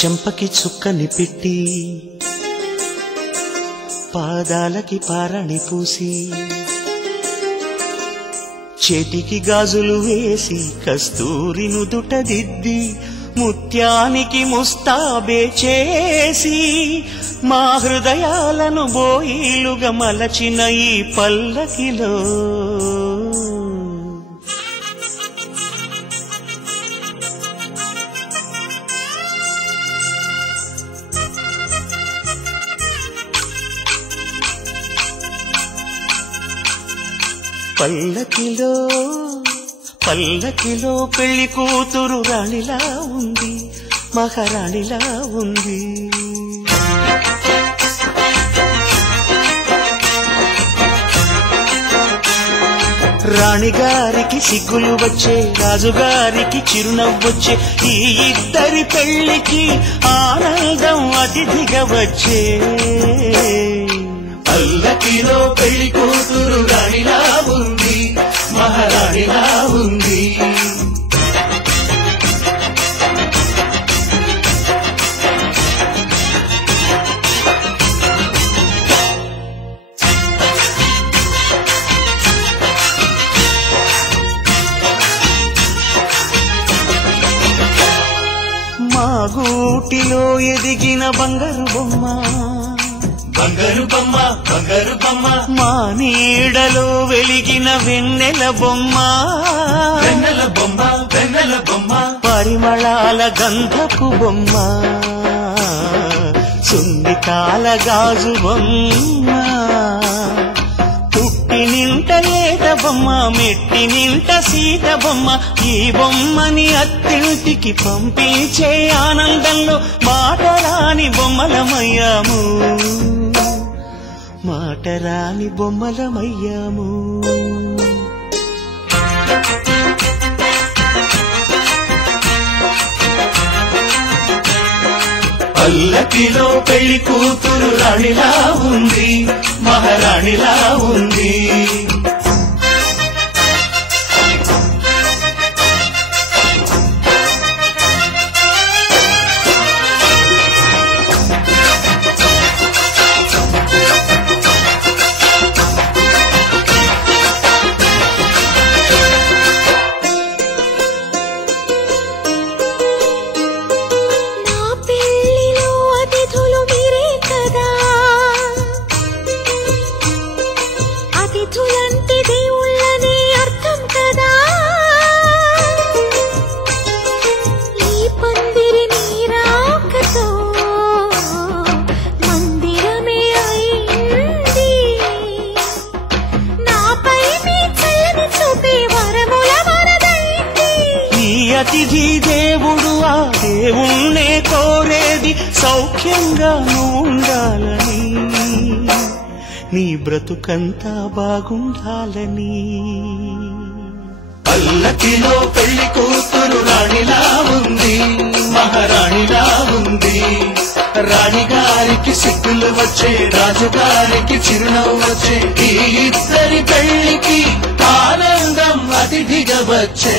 చెంపకి చుక్కని పెట్టి పాదాలకి పారాణి పూసి చేతికి గాజులు వేసి కస్తూరి నుదుట దిద్ది ముత్యానికి ముస్తాబే చేసి మా హృదయాలను బోయిలుగా మలచిన ఈ పల్లకిలో పల్లకిలో పల్లకిలో పెళ్లి కూతురు రాణిలా ఉంది, మహారాణిలా ఉంది. రాణిగారికి సిగ్గులు వచ్చే, రాజుగారికి చిరునవ్వొచ్చే, ఈ ఇద్దరి పెళ్లికి ఆనందం అతిథిగా వచ్చే. పల్లకిలో పెళ్లి కూతురు రాణిలా ఉంది, మహారాణిలా ఉంది. మా గూటిలో ఎదిగిన బంగారు బొమ్మ, బంగారు బొమ్మ, బంగారు బొమ్మ, మా నీడలో వెలిగిన వెన్నెల బొమ్మ, వెన్నెల బొమ్మ, వెన్నెల బొమ్మ, పరిమళాల గంధపు బొమ్మ, సున్నితాల గాజు బొమ్మ, పుట్టి నింట లేత బొమ్మ, మెట్టి నింట సీత బొమ్మ. ఈ బొమ్మని అత్తింటికి పంపించే ఆనందంలో మాటరాని బొమ్మలమయ్యాము, మాటరాని బొమ్మలమయ్యాము. పల్లకిలో పెళ్లి కూతురు రాణిలా ఉంది, మహారాణిలా ఉంది. అతిథి దేవుడు ఆ దేవుణ్ణే కోరేది సౌఖ్యంగా ఉండాలని, నీ బ్రతుకంతా బాగుండాలని. పల్లకిలో పెళ్లి కూతురు రాణిలా ఉంది, మహారాణిలా ఉంది. రాణిగారికి సిగ్గులు వచ్చే, రాజుగారికి చిరునవ్వు వచ్చే, ఈ ఇద్దరి పెళ్లికి ఆనందం అతిథిగా వచ్చే.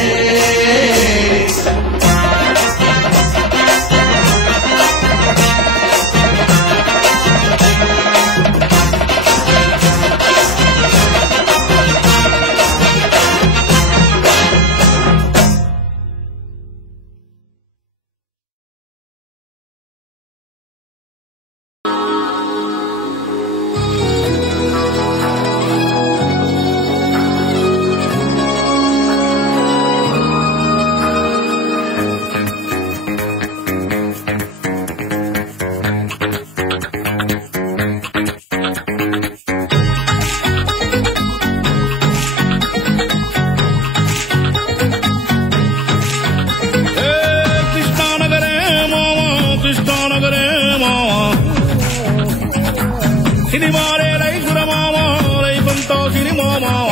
సినిమాలే లైఫుల మామ, లైఫంతో సినిమా మామ,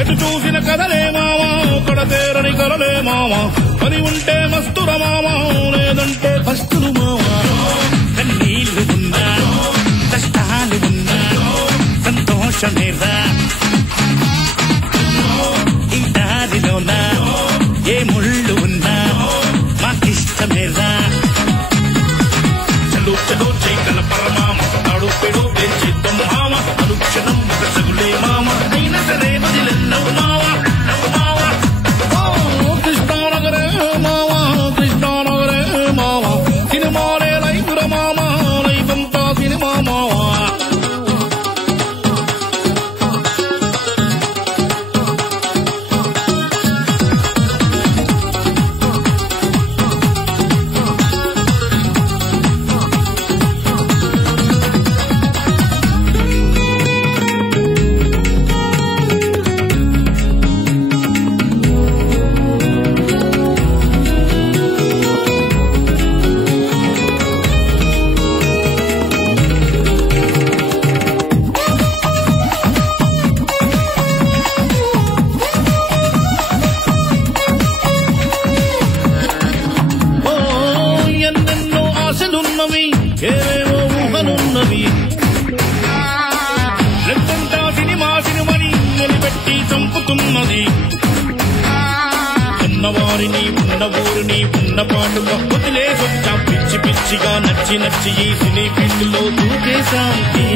ఎటు చూసిన కథలే మామ, కడతేరని కలలే మామ, పని ఉంటే మస్తుల మామ, లేదంటే పస్తులు మామ. కన్నీళ్లు ఉన్నా, కష్టాలు ఉన్నా, సంతోషమేరా ఈ దారిలోనా, ఏ ముళ్ళు ఉన్నా మాకిష్ట వచ్చే కలపర మామ నడుపెడు పెంచిద్దాం మామ అనుక్షణం ఒక సగులే మామ అయినా సరే వదిలెల్లవు మామ కృష్ణానగరే మామ కృష్ణానగరే మామ సినిమాలే లైఫుర మామ లైఫంతా సినిమా మామ ఏవేవో ఊహలున్నవి లెక్కంతా సినిమా సినిమని నిలబెట్టి చంపుతున్నది ఉన్నవారిని ఉన్న ఊరిని ఉన్న పాటుగా వదిలేసొచ్చా పిచ్చి పిచ్చిగా నచ్చి నచ్చి ఈ సినీ ఫీల్డ్లో దూకేశాంతి